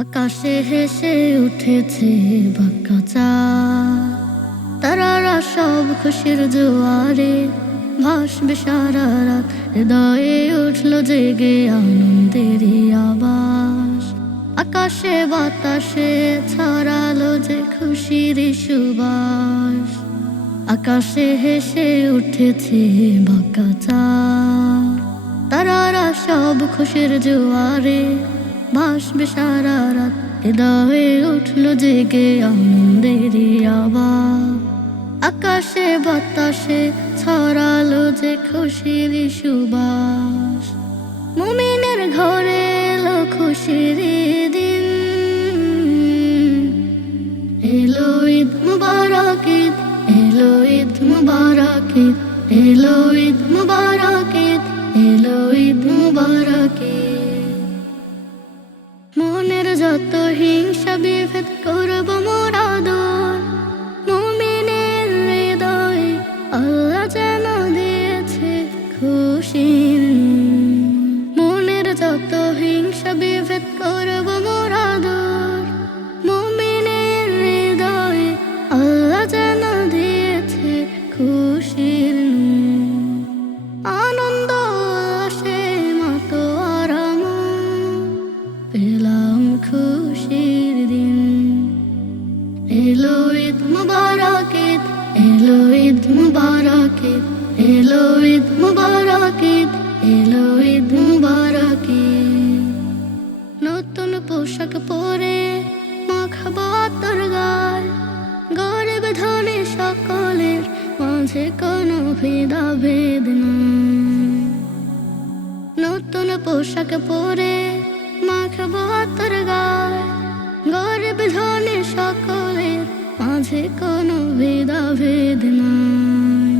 আকাশে হেসে উঠেছে বাঁকা তারারা সব খুশির জোয়ারে, ভাসবে সারা রাত। হৃদয়ে উঠল জেগে আনন্দেরই আবাস আকাশে বাতাসে ছড়ালো যে খুশির সুবাস। আকাশে হেসে উঠেছে বাঁকা চাঁদ। তারারা সব খুশির জোয়ারে ভাসবে সারা রাত হৃদয়ে উঠল জেগে আনন্দেরই আবার। আকাশে বাতাসে ছড়ালো যে খুশির সুবাস। মুমিনের ঘরে এলো খুশির দিন। এলো ঈদ মুবারক ঈদ এলো ঈদ মুবারক, এলো ঈদ মুবারক। মাঝে কোনো ভেদা ভেদ নাই নতুন পোশাক পরে মাখবো তোর গায়। গরিব ধনী সকলের মাঝে কোনো ভেদা ভেদ নাই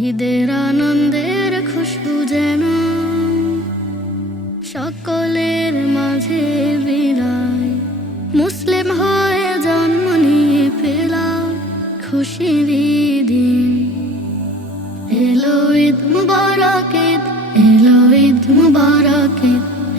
ঈদের আনন্দের খুশবু যেন সকলের মাঝে বিলাই মুসলিম হয়ে জন্ম নিয়ে পেলাম খুশির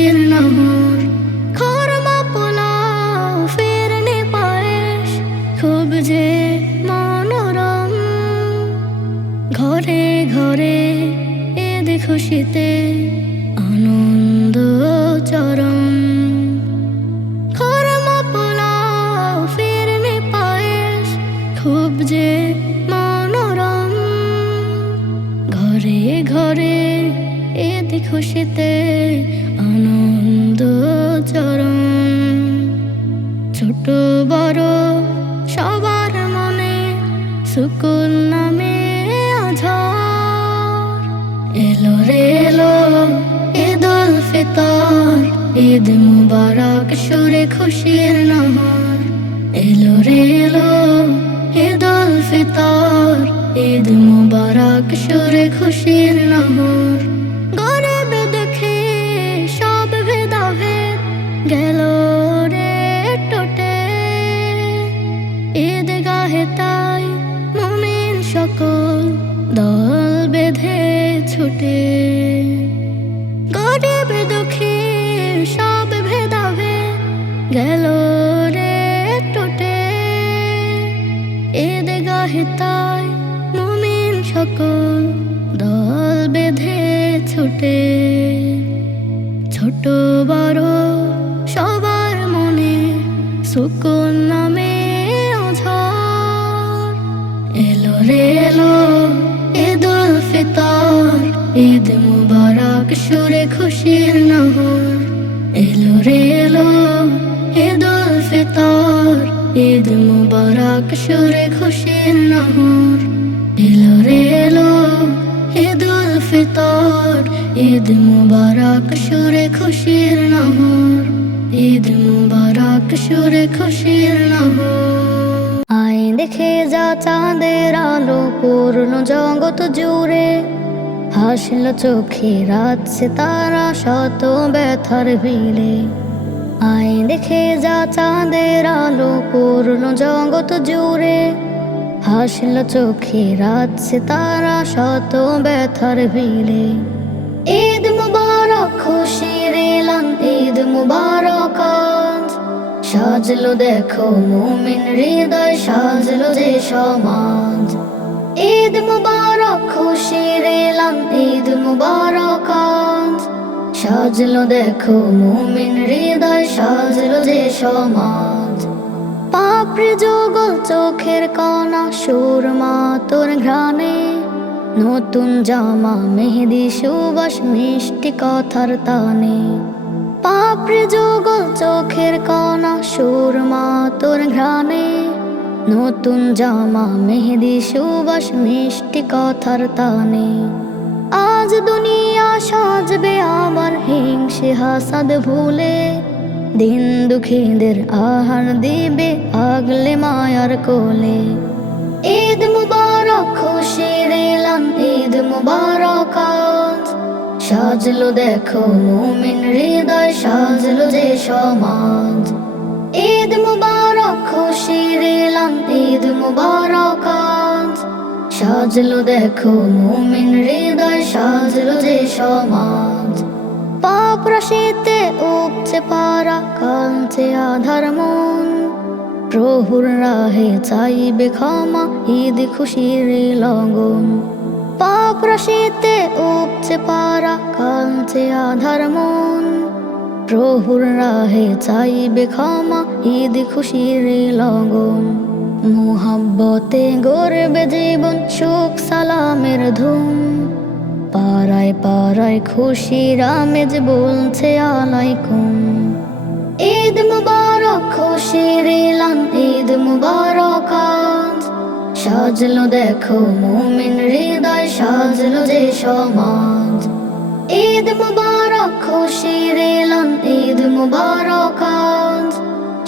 জীর্ণ মুবারক সুরে খুশির নহর। গরবে দেখে সব ভেদাভে গেল রে টোটে। ঈদ গাহে তাই মুমিন সকল দল বেঁধে ছুটে। সকল দল বেঁধে ছুটে। ছোট, বড়, সবার মনে সুকুন নামে এলো রে, এলো ঈদুল ফিতর, ঈদ মুবারক, সুরে খুশির নহর। এলো রে, এলো ঈদুল ফিতর, ঈদ মুবারক, সুরে খুশির নহর। এলো রে ঈদ মুবারক, সুরে খুশির নহর। ঈদ মুবারক, সুরে খুশির নহর। আই দেখে যা চাঁদের আলো, পূর্ণ জগৎ জুড়ে। হাসল চোখে রাত তারা শত ব্যথার ভিড়ে। আই দেখে যা চাঁদের আলো, পূর্ণ জগৎ জুড়ে। হাসল চোখে রাত তারা শত ব্যথার ভিড়ে। ঈদ মুবারক, খুশির এলান, ঈদ মুবারক সাজলো দেখো মুমিন হৃদয়, সাজলো যে সমাজ। ঈদ মুবারক, খুশির এলান, ঈদ মুবারক সাজলো দেখো মুমিন হৃদয়, সাজলো যে সমাজ। পাপড়ি যুগল চোখের কণা, সুরমা তোর ঘ্রাণে। নতুন জামা, মেহেদি, সুবাস, মিষ্টি কথার তানে। পাপড়ি যুগল চোখের কণা, সুরমা তোর ঘ্রাণে। নতুন জামা, মেহেদি, সুবাস, মিষ্টি কথার তানে। আজ দুনিয়া সাজবে আবার হিংসে হাসাদ ভুলে। দিন দুঃখীদের আহার দিবে আগলে মায়ার কোলে। ঈদ মুবারক খুশির এলান ঈদ মুবারক সাজলো দেখো মুমিন হৃদয়, সাজলো যে সমাজ। ঈদ মুবারক খুশির এলান ঈদ মুবারক সাজলো দেখো মুমিন হৃদয়, সাজলো যে সমাজ। পাপ রাশিতে উপচে পারা কাঞ্চে আধার মন। প্রভুর রাহে চাইবে ক্ষমা, ঈদ খুশির লগন। পাপ রাশিতে উপচে পারা কাঞ্চে আধার মন। প্রভুর রাহে চাইবে ক্ষমা, ঈদ খুশির লগন। মুহাব্বতে গর্বে জীবন, সুখ সালামের ধুম পাড়ায় পাড়ায় খুশির আমেজ বলছে আলাইকুম। ঈদ মুবারক। খুশির এলান ঈদ মুবারক আজ সাজলো দেখো মুমিন হৃদয়, সাজলো যে সমাজ। ঈদ মুবারক, খুশির এলান ঈদ মুবারক আজ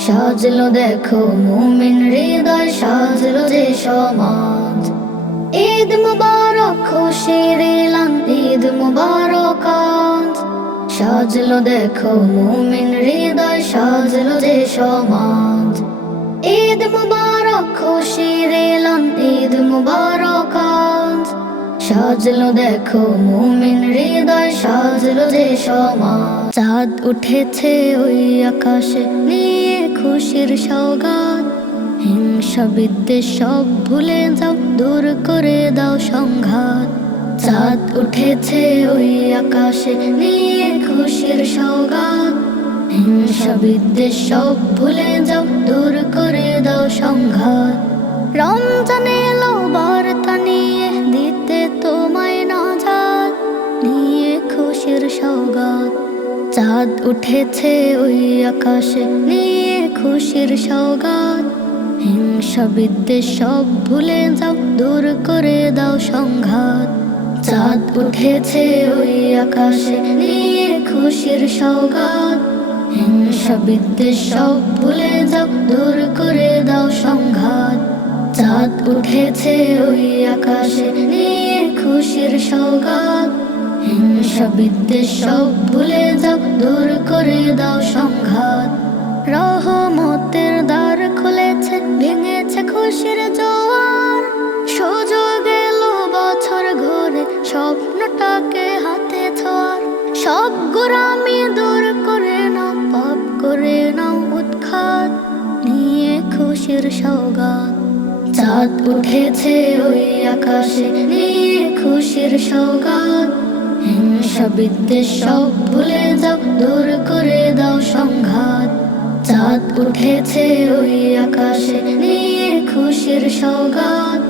সাজলো দেখো মুমিন হৃদয়, সাজলো যে সমাজ। ঈদ মুবারক, খুশির এলান ঈদ মুবারক আজ সাজলো দেখো মুমিন হৃদয়, সাজলো যে সমাজ। ঈদ মুবারক, খুশির এলান, ঈদ মুবারক সাজলো দেখো মুমিন হৃদয়, সাজলো যে সমাজ। চাঁদ উঠেছে ওই আকাশে, নিয়ে খুশির সৌগাত হিংসা বিদ্বেষ সব ভুলে যাও, দূর করে দাও সংঘাত। চাঁদ উঠেছে ওই আকাশে, নিয়ে খুশির সৌগাত। হিংসা বিদ্বেষ সব ভুলে যাও, দূর করে দাও সংঘাত। রমজান এলো, বার্তা নিয়ে দিতে তোমায় নাজাত। নিয়ে খুশির সৌগাত। চাঁদ উঠেছে ওই আকাশে, নিয়ে খুশির সৌগাত। হিংসা বিদ্বেষ সব ভুলে যাও, দূর করে দাও সংঘাত। চাঁদ উঠেছে ওই আকাশে, নিয়ে খুশির সৌগাত। হিংসা বিদ্বেষ সব ভুলে যাও, দূর করে দাও সংঘাত। চাঁদ উঠেছে ওই আকাশে, নিয়ে খুশির সৌগাত। হিংসা বিদ্বেষ সব ভুলে যাও, দূর করে দাও সংঘাত। রহমতের দ্বার খুলেছে, ভেঙেছে খুশির জোয়ার। বছর স্বপ্নটাকে হাতে ছোঁয়ার সব গোরামি দূর করে নাও, পাপ করে নাও উৎখাত। নিয়ে খুশির সৌগাত চাঁদ উঠেছে ওই আকাশে, নিয়ে খুশির সৌগাত হিংসা বিদ্বেষ সব ভুলে যাও, দূর করে দাও সংঘাত। চাঁদ উঠেছে ওই আকাশে, নিয়ে খুশির সৌগাত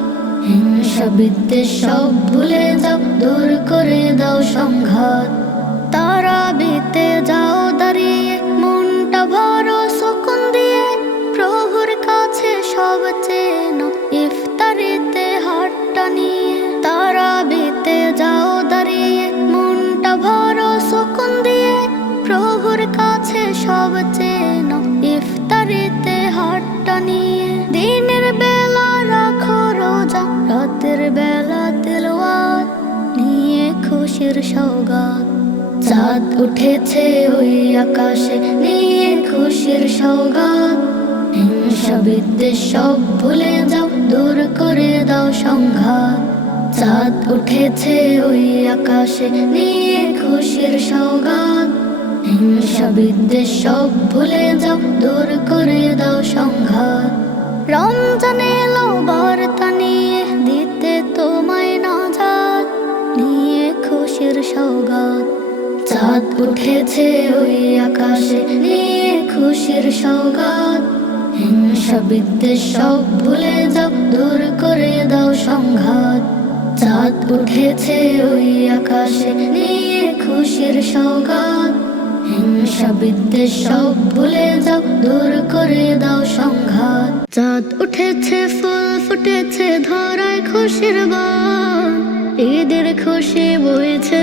হিংসা বিদ্বেষ সব ভুলে যাও, দূর করে দাও সংঘাত। তারা বিতে যাও, দাঁড়িয়ে মনটা ভরো সুকুন দিয়ে প্রভুর কাছে সব চেন ইফতারিতে হাটটা নিয়ে। তারা বিতে যাও, দাঁড়িয়ে মনটা ভরো সুকুন দিয়ে প্রভুর কাছে সব চেন ইফতারিতে হাটটা নিয়ে। দিনের বেলা খুশির সৌগাত, চাঁদ উঠেছে ওই আকাশে, নিয়ে খুশির সৌগাত। সব ভুলে যাও, দূর করে দাও সংঘাত। চাঁদ উঠেছে ওই আকাশে, নিয়ে খুশির সৌগাত। সব ভুলে যাও, দূর করে দাও সংঘাত। রমজান এলো বার্তা সৌগাত। চাঁদ উঠেছে ওই আকাশে, নিয়ে খুশির সৌগাত। হিংসা বিদ্বেষ সব ভুলে যাও, দূর করে দাও সংঘাত। চাঁদ উঠেছে ওই আকাশে, নিয়ে খুশির সৌগাত। হিংসা বিদ্বেষ সব ভুলে যাও, দূর করে দাও সংঘাত। চাঁদ উঠেছে, ফুল ফুটেছে, ধরায় খুশির বান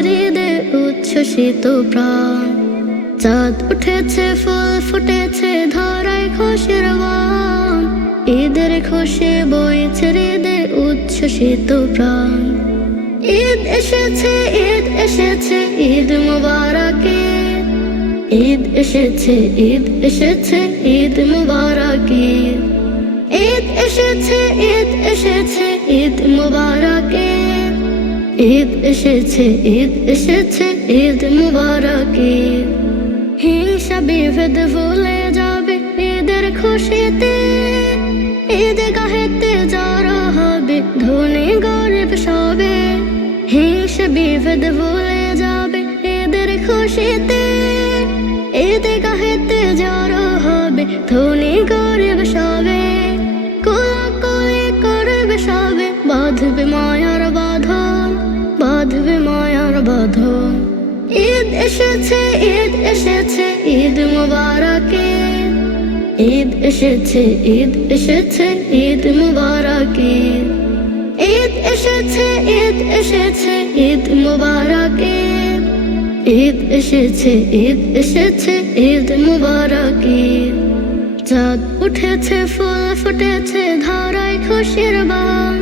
হৃদে উচ্ছ্বসিত প্রাণ। চাঁদ উঠেছে, ফুল ফুটেছে, ধরায় খুশির বান। ঈদের খুশি বইছে হৃদে উচ্ছ্বসিত প্রাণ। ঈদ এসেছে ঈদ এসেছে, ঈদ মুবারকে। ঈদ এসেছে ঈদ এসেছে, ঈদ মুবারকে। ঈদ এসেছে ঈদ এসেছে, ঈদ মুবারকে। ঈদ এসেছে ঈদ এসেছে, ঈদ মুবারকে। হিংসা বিভেদ ভুলে যাবে ঈদের খুশিতে। ঈদ গাহেতে জড়ো হবে, ধনী গরিব সবে। হিংসা বিভেদ ভুলে যাবে ঈদের খুশিতে। ঈদ গাহেতে জড়ো হবে, ধনী এসেছে, ঈদ এসেছে, ঈদ মুবারকে। ঈদ এসেছে ঈদ এসেছে, ঈদ মুবারকে। ঈদ এসেছে ঈদ এসেছে, ঈদ মুবারকে। ঈদ এসেছে ঈদ এসেছে, ঈদ মুবারকে। চাঁদ উঠেছে, ফুল ফুটেছে, ধরায় খুশির বান।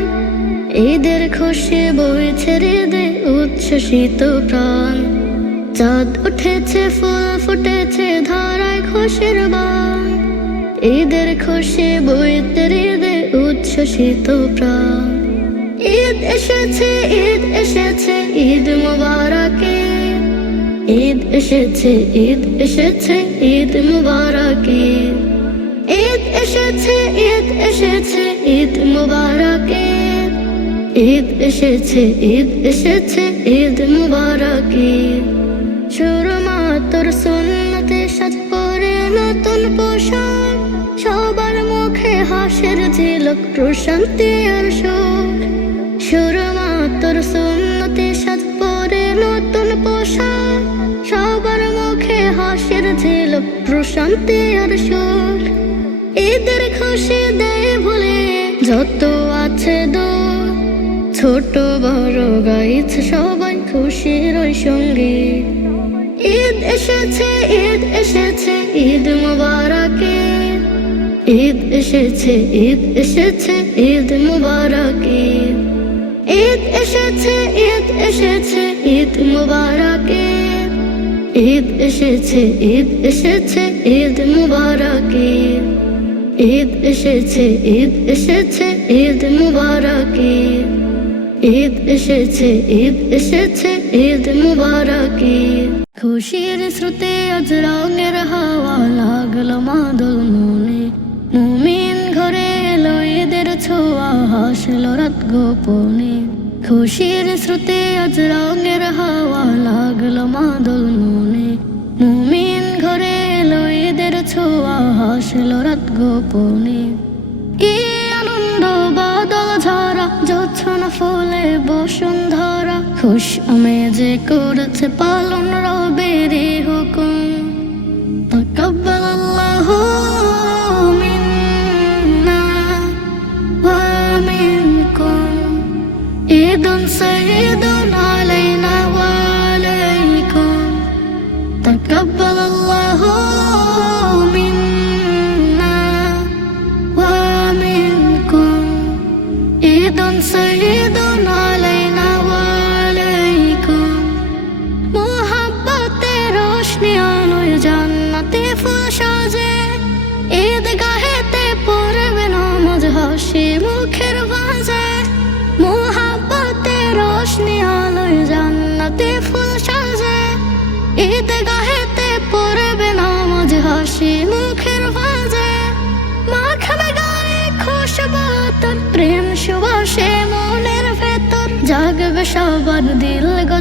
ঈদের খুশি বইছে হৃদে উচ্ছ্বসিত প্রাণ। চাঁদ উঠেছে, ফুল ফুটেছে, ধরায় খুশির বান ঈদের খুশি বইতে হৃদে উচ্ছ্বসিত প্রাণ। ঈদ এসেছে ঈদ এসেছে, ঈদ মুবারকে। ঈদ এসেছে ঈদ এসেছে, ঈদ মুবারকে। ঈদ এসেছে ঈদ এসেছে, ঈদ মুবারকে। ঈদ এসেছে ঈদ এসেছে, ঈদ মুবারকে। সুরমা তোর সুন্নতে সাজ পরে নতুন পোশাক। সবার মুখে হাসির ঝিলক, প্রশান্তি আর সুখ। সুরমা তোর সুন্নতে সাজ পরে নতুন পোশাক। সবার মুখে হাসির ঝিলক, প্রশান্তি আর সুখ। ঈদের খুশি দেয় ভুলে যত আছে দো ছোট বড় গাইছে সবাই। খুশির ওই সঙ্গে ঈদ এসেছে ঈদ এসেছে ঈদ মুবারকে ঈদ এসেছে ঈদ এসেছে ঈদ মুবারকে ঈদ এসেছে ঈদ এসেছে ঈদ মুবারকে ঈদ এসেছে ঈদ এসেছে ঈদ মুবারকে ঈদ এসেছে ঈদ এসেছে ঈদ মুবারকে ঈদ এসেছে ঈদ এসেছে, ঈদ মুবারকে খুশির শ্রুতে আজ রঙের হাওয়া, লাগল মাদল মনে। মুমিন ঘরে এলো ঈদের ছোঁয়া, হাসলো রাত গোপনে। খুশির স্রোতে আজ রঙের হাওয়া, লাগল মাদল মনে। মুমিন ঘরে এলো ঈদের ছোঁয়া, হাসলো রাত গোপনে। আনন্দ বাদল ঝরা জোছনা ফুলে বসুন্ধরা। খুশ আমেজে করেছে পালন রবের হুকুম।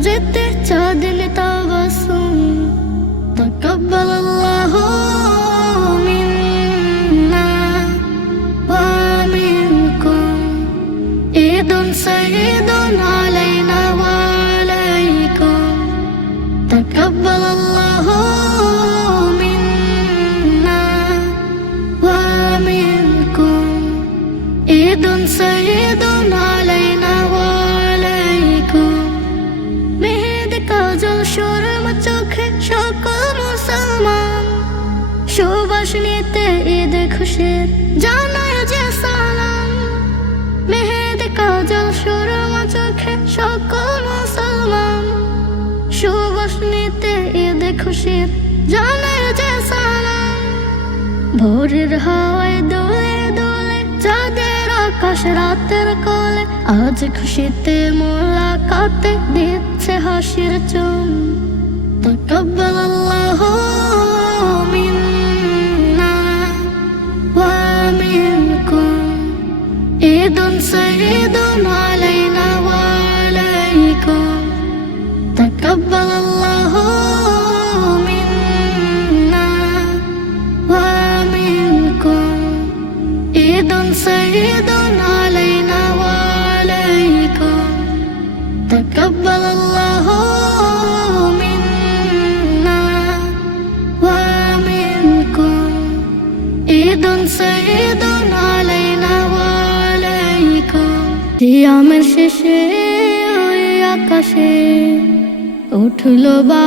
গজেতে চাঁদিন তাবাসুম খুশির জানায় যে সালাম, মেহেদ, কাজল, সুরমা, চোখে সকল মুসলমান। সুবাস নিতে ঈদ খুশির জানায় যে সালাম, ভোরের হাওয়ায় দোলে দোলে, চাঁদের আকাশ রাতের কোলে, আজ খুশিতে মোলাকাতে দিচ্ছে হাসির চুম। তকব্বাল আল্লাহ عيد سعيد علينا وعليكم. تقبل الله منا ومنكم. عيد سعيد শিয়ামের শেষে, ওই আকাশে উঠল বা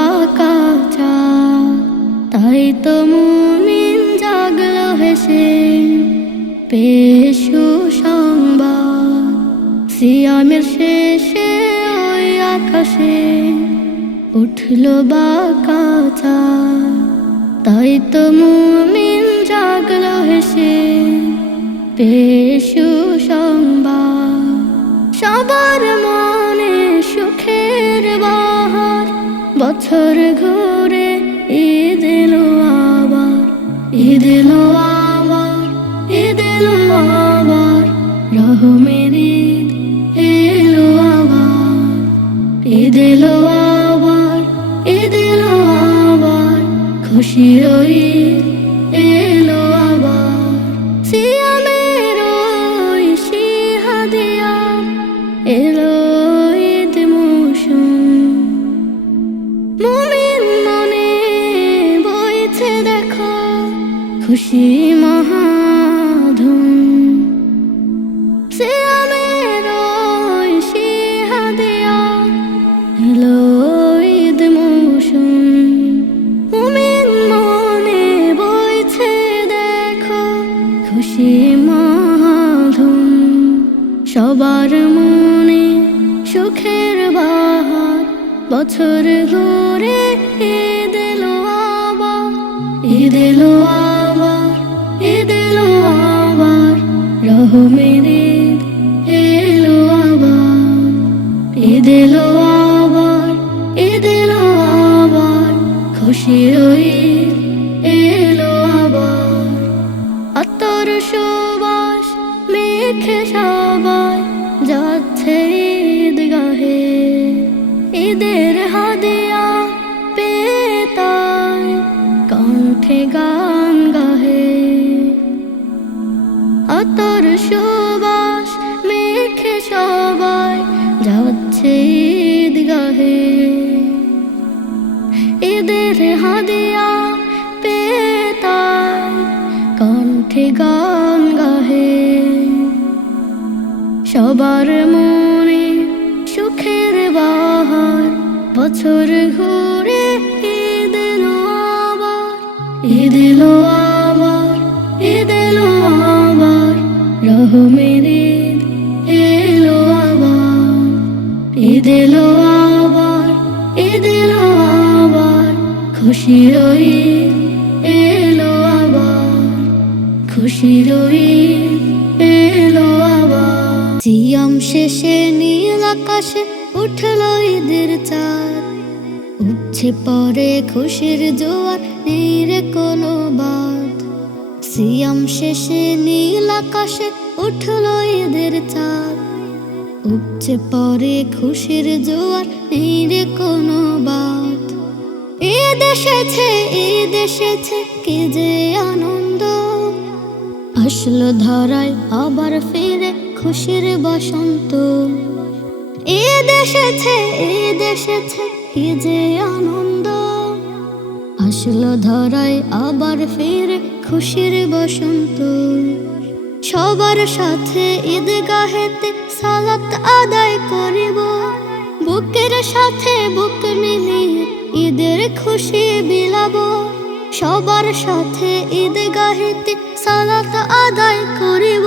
তাই তো মুমিন জাগল হেসে পেশু সংবাদ। শিয়ামের শেষে, ওই আকাশে উঠল বা তাই তো মুমিন জাগল হেসে পেশু সংবাদ। সবার মনে সুখের বাহার বছর ঘুরে খুশি সুবাস মেখে সবাস। বছর ঘুরে ঈদ আবার ঈদ আবার ঈদ আবার, রহমের এলো আবার, ঈদ আবার, ঈদ এলো আবার, খুশির ঈদ এলো আবার, খুশির ঈদ এলো আবার। সিয়াম শেষে নীল আকাশে উঠল ঈদের চাঁদ। উঠছে পরে খুশির জোয়ার নেই রে কোনো বাদ সিয়াম শেষে নীল আকাশে উঠল এদের চাঁদ। উপচে পরে খুশির জোয়ার নেই রে কোনো বাদ ঈদ এসেছে ঈদ এসেছে কি যে আনন্দ। আসলো ধরায়, আবার ফিরে খুশির বসন্ত। ঈদ এসেছে ঈদ এসেছে কি যে আনন্দ। আসলো ধরায়, আবার ফিরে খুশির বসন্ত। সবার সাথে ঈদ গাহেতে সালাত আদায় করিব। বুকের সাথে বুক মিলিয়ে ঈদের খুশি বিলাব। সবার সাথে ঈদ গাহেতে সালাত আদায় করিব।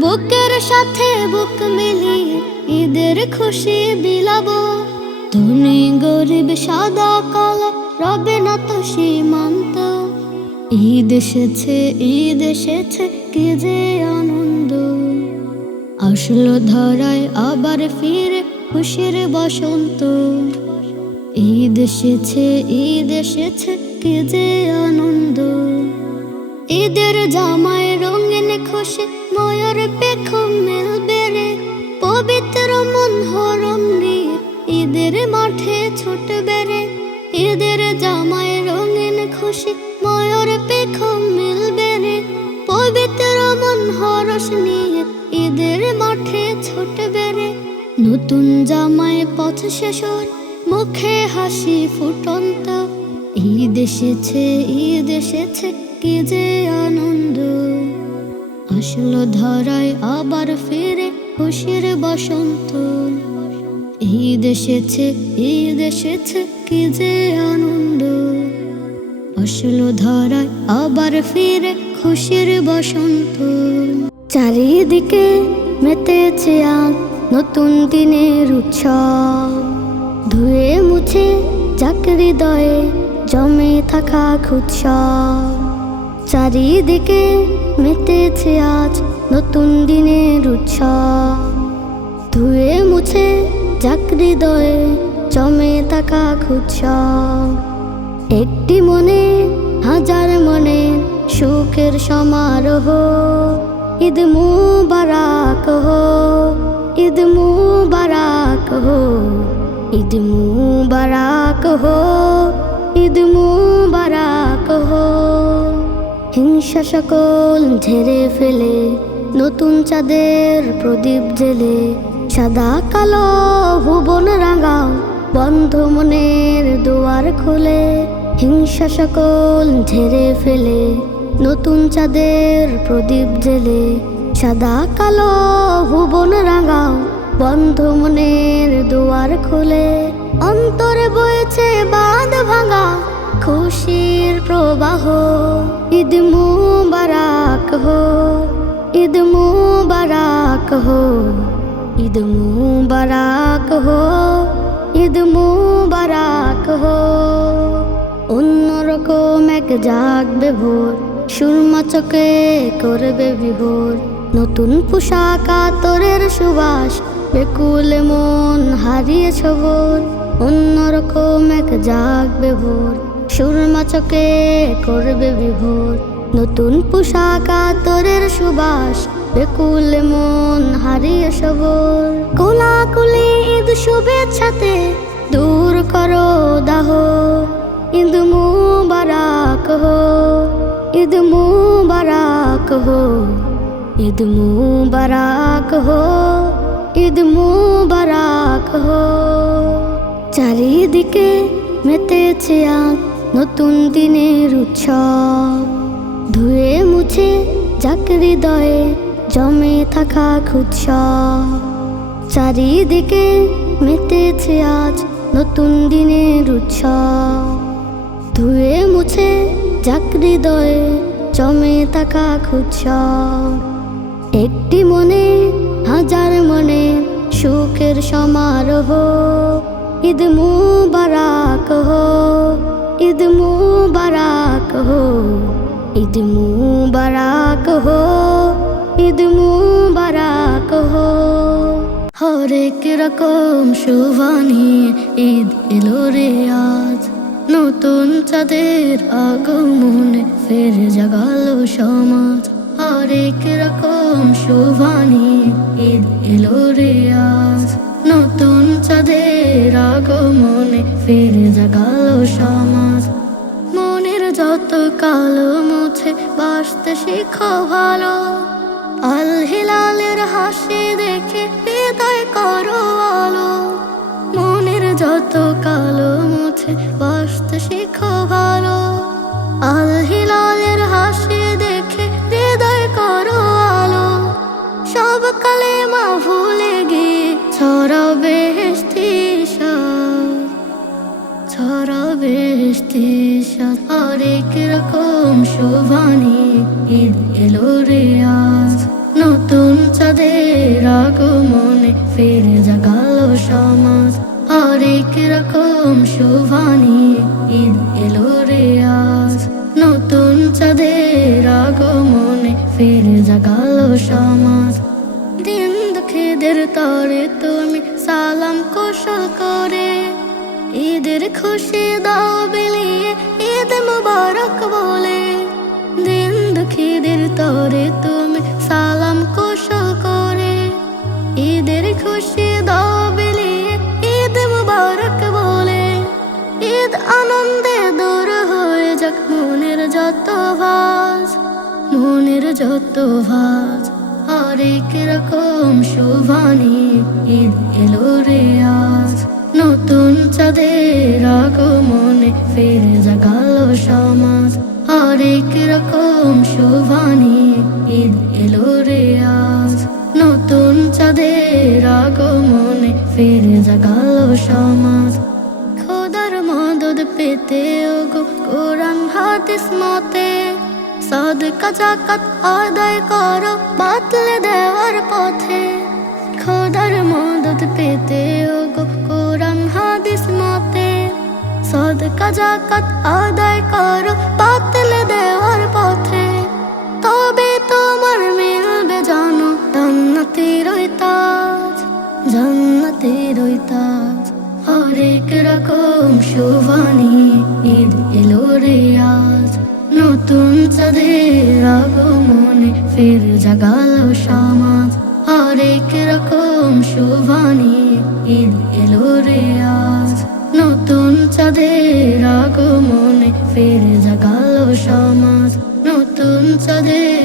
বুকের সাথে বুক মিলিয়ে ঈদের খুশি বিলাব। ধনী গরিব সাদা কালো, রবে না তো সীমান্ত। ঈদ এসেছে ঈদ এসেছে, কি যে আনন্দ। আসলো ধরায় আবার ফিরে খুশির বসন্ত। ঈদ এসেছে ঈদ এসেছে, কি যে আনন্দ। ঈদের জামায় রঙিন খুশি ময়ূর পেখম মেলবে রে, পবিত্র মন নিয়ে ঈদের মাঠে ছুটবে বেড়ে ঈদের জামায় রঙিন খুশি, ময়ূর পেখম মিলবে রে পবিত্র মন হরস নিয়ে ঈদের মাঠে ছোট বেড়ে নতুন জামায় পথ শেষর মুখে হাসি ফুটন্ত। ঈদ এসেছে ঈদ এসেছে কি যে আনন্দ। আসলো ধরায় আবার ফিরে খুশির বসন্ত। ঈদ এসেছে ঈদ এসেছে, কি যে আনন্দ। আসলো ধরায়, আবার ফিরে খুশির বসন্ত। চারিদিকে মেতেছে আগ, নতুন দিনের উৎসব। ধুয়ে মুছে চাকরি দয়ে জমে থাকা খুৎসব। চারিদিকে মেতেছে আজ, নতুন দিনের উৎসব। ধুয়ে মুছে দয়ে জমে থাকা খুৎসব একটি মনে, হাজার মনে সুখের সমারোহ। ঈদ মুবারক হো, ঈদ মুবারক হো, ঈদ মুবারক হো, ঈদ মুবারক হো। হিংসা সকল ঝেড়ে ফেলে, নতুন চাঁদের প্রদীপ জেলে সাদা কালো ভুবন রাঙাও বন্ধ মনের দুয়ার খুলে, হিংসা সকল ঝেড়ে ফেলে, নতুন চাঁদের প্রদীপ জেলে সাদা কালো ভুবন রাঙাও বন্ধ মনের দুয়ার খুলে, অন্তরে বয়েছে বাঁধ ভাঙা, খুশির প্রবাহ। ঈদ মুবারক হো, ঈদ মুবারক হো। ঈদ মুবারক হো, ঈদ মুবারক হো। অন্যরকম এক জাগবে ভোর সুরমা চোখে করবে বিভোর। নতুন পোশাক আতরের সুবাস, বেকুল মন হারিয়ে ছবর। অন্যরকম এক জাগবে ভোর সুরমা চোখে করবে বিভোর। নতুন পোশাক আতরের সুবাস বেকুল মন হারিয়ে সবর কোলাকুলি ঈদ শুভেচ্ছাতে দূর করো দাহ। ঈদ মুবারক হো ঈদ মুবারক হো ঈদ মুবারক হো ঈদ মুবারক হো। চারিদিকে মেতেছে আগ নতুন দিনের উৎসব। ধুয়ে মুছে চাকরি দয়ে জমে থাকা খুৎসব চারিদিকে মেতেছে আজ নতুন দিনের উৎসব। ধুয়ে মুছে যাক হৃদয়ে জমে থাকা খুৎসব একটি মনে, হাজার মনে সুখের সমারোহ। ঈদ মুবারক হো, ঈদ মুবারক হো, ঈদ মুবারক হো। ঈদ মুবারক হো। হরেক রকম শুভানি, ঈদ এলো রে আজ। নতুন চাঁদের আগমনে ফের জাগালো সমাজ। হরেক রকম শুভানি, ঈদ এলো রে আজ। নতুন চাঁদের আগমনে ফের জাগালো সমাজ। মনের যত কালো মুছে বাসতে শিখো ভালো। আল হিলালের হাসি দেখে হৃদয় করো আলো। মনের যত কালো মুছে বাসতে শিখো ভালো। আল হিলালের হাসি দেখে হৃদয় করো আলো। সব কালে মা ভুলে গিয়ে ছড়াবে ছড়াবে হরেক রকম শোভানি ঈদ এলো রে নতুন চাঁদের আগমনে ফের জাগালো সমাজ। হরেক রকম শোভানি, ঈদ এলো রে আজ। নতুন চাঁদের আগমনে ফের জাগালো সমাজ। দিন দুঃখীদের তরে তুমি সালাম কৌশল করে। ঈদের খুশি দাও বিলিয়ে, ঈদ মুবারক বলে। দিন দুঃখীদের তরে তুমি ভাজ মনের যত ভাজ, হরেক রকম শুভানি ঈদ এলো রে আজ। নতুন চাঁদের আগমনে ফের জাগালো সমাজ, হরেক রকম শুভানি ঈদ এলো রে আজ। নতুন চাঁদের আগমনে ফের জাগালো সমাজ। পেতে ওগো কোরআন, হাদিস, মতে। সাদকা জাকাত আদায় করো, বাতলে দেওয়ার পথে। খোদার মদদ পেতে ওগো কোরআন, হাদিস, মতে। সাদকা জাকাত আদায় করো, বাতলে দেওয়ার পথে। তবে তোমার মিলবে জানো, জান্নাতের ওই তাজ, জান্নাতের হরেক রকম শুভানি, ঈদ এলো রে আজ। নতুন চাঁদের আগমনে ফের জাগালো সমাজ। হরেক রকম শুভানি, ঈদ এলো রে আজ। নতুন চাঁদের আগমনে ফের জাগালো সমাজ। নতুন চাঁদের